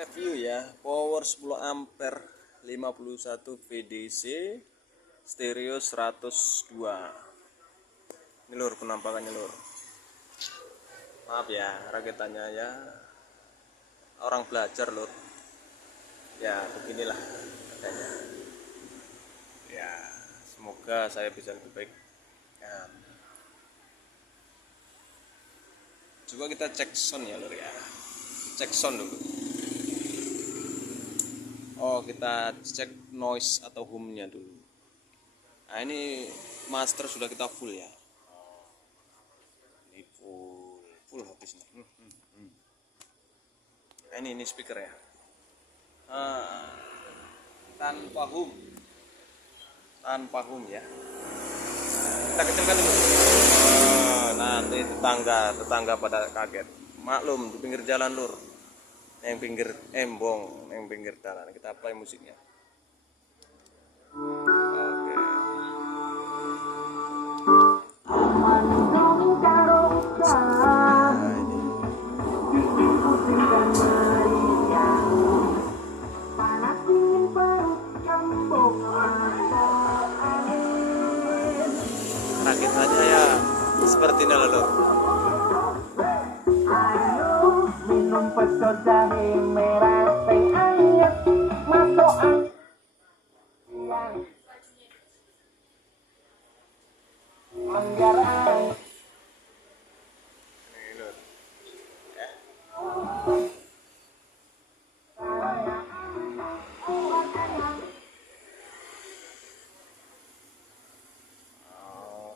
Review ya, power 10 ampere 51 VDC stereo 102. Ini lur penampakannya lur. Maaf ya raketannya ya, orang belajar lur ya, beginilah katanya ya. Semoga saya bisa lebih baik ya. Coba kita cek sound ya lur ya, cek sound dulu. Oh, kita cek noise atau hum-nya dulu. Nah, ini master sudah kita full ya. Ini full habis nih. Nah, ini speaker ya. Tanpa hum ya. Kita kecilkan dulu. Nanti tetangga pada kaget. Maklum di pinggir jalan lur. Yang pinggir embong, yang pinggir jalan. Kita play musiknya. Oke. Nah, ini. Rakitannya ya seperti ini lho. Minum pecel jahe merah teh anget masuk anggaran. Ini lho. Ya.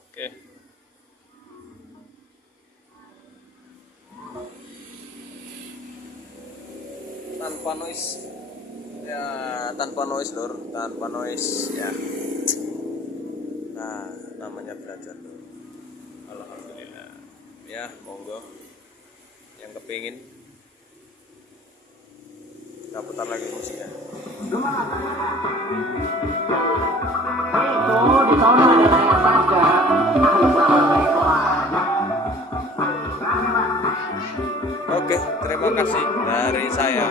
Oke. Tanpa noise ya, tanpa noise lur, tanpa noise ya. Nah, namanya belajar lur. Alhamdulillah ya, monggo yang kepingin kita putar lagi musiknya. Itu di sana ada naik pajak. Oke, terima kasih dari saya.